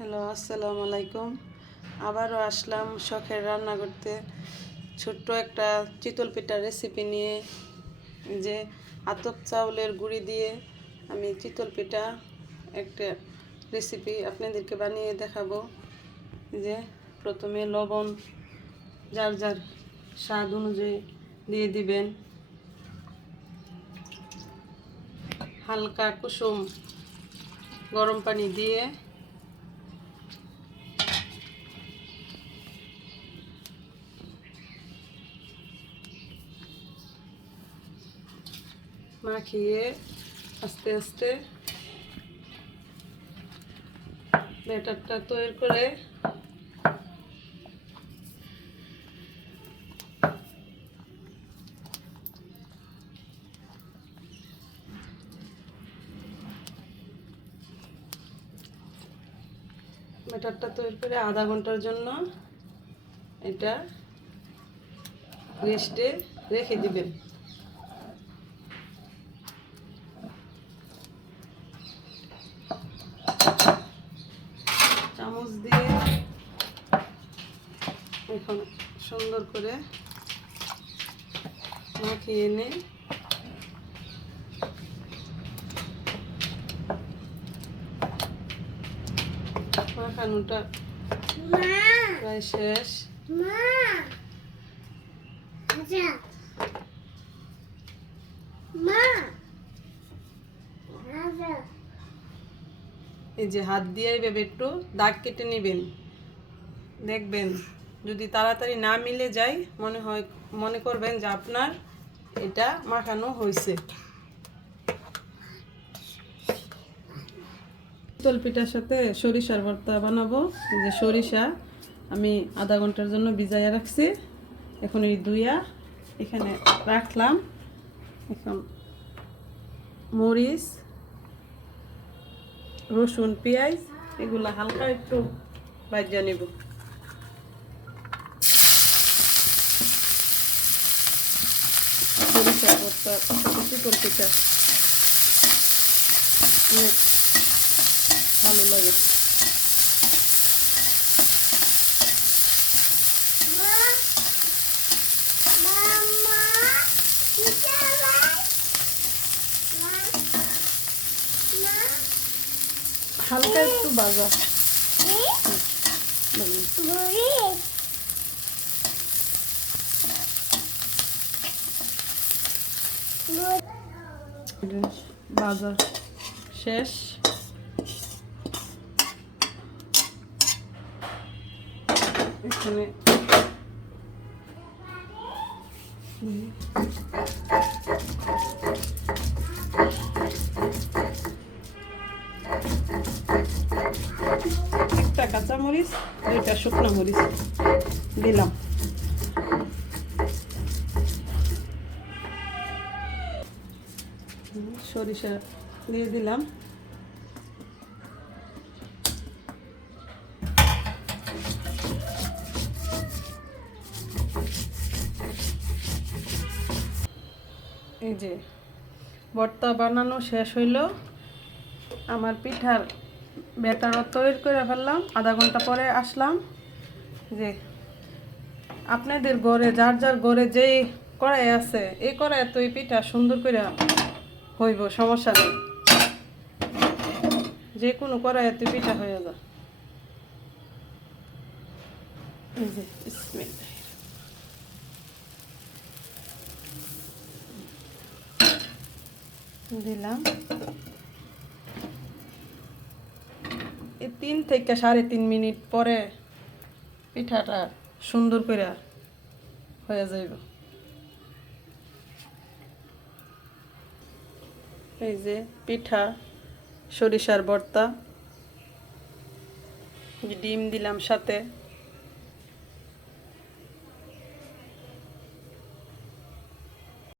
Hello, আসসালামু আলাইকুম। আবারও আসলাম শখের রান্না করতে। ছোট্ট একটা চিতল পিঠার রেসিপি নিয়ে যে আতপ চাউলের গুঁড়ি দিয়ে আমি চিতল পিঠা একটা রেসিপি আপনাদেরকে বানিয়ে দেখাবো। যে প্রথমে লবণ, যার যার স্বাদ অনুযায়ী দিয়ে দিবেন। হালকা কুসুম গরম পানি দিয়ে মাখিয়ে আস্তে আস্তে ব্যাটারটা তৈরি করে ব্যাটারটা তৈরি করে আধা ঘণ্টার জন্য এটা রেস্টে রেখে দিবেন চামচ দিয়ে এখন সুন্দর করে মাখিয়ে এনে মাখানোটা প্রায় শেষ। এই যে হাত দিয়ে এইভাবে একটু দাগ কেটে নেবেন। দেখবেন। যদি তাড়াতাড়ি না মিলে যায়, মনে হয়, মনে করবেন যে আপনার এটা মাখানো হয়েছে। তল পিঠার সাথে সরিষার ভর্তা বানাবো। যে সরিষা আমি আধা ঘণ্টার জন্য ভিজাইয়া রাখছি। এখন এই দুইয়া এখানে রাখলাম। এখন মরিচ, রসুন, পেঁয়াজ, এগুলো হালকা একটু ভাজা নেব। সরিষা ভর্তা চিকন পিঠা অনেক ভালো লাগে হালকা একটু বাজা বাজার। শেষ। এখানে। একটা কাঁচা মরিচ দুইটা শুকনো মরিচ। দিলাম। সরিষা দিয়ে দিলাম। এই যে ভর্তা বানানো শেষ হইল। আমার পিঠার ব্যাটারও তৈরি করে ফেললাম। আধা ঘণ্টা পরে আসলাম। যে আপনাদের গড়ে যার যার গড়ে যেই কড়াই আছে, এই কড়াই তো এই পিঠা সুন্দর করে হইব, সমস্যা নেই। যে কোনো কড়াইতে পিঠা হয়ে যা। দিলাম। এই তিন থেকে সাড়ে তিন মিনিট পরে পিঠাটা সুন্দর করে হয়ে যাইব। এই যে পিঠা সরিষার ভর্তা ডিম দিলাম সাথে।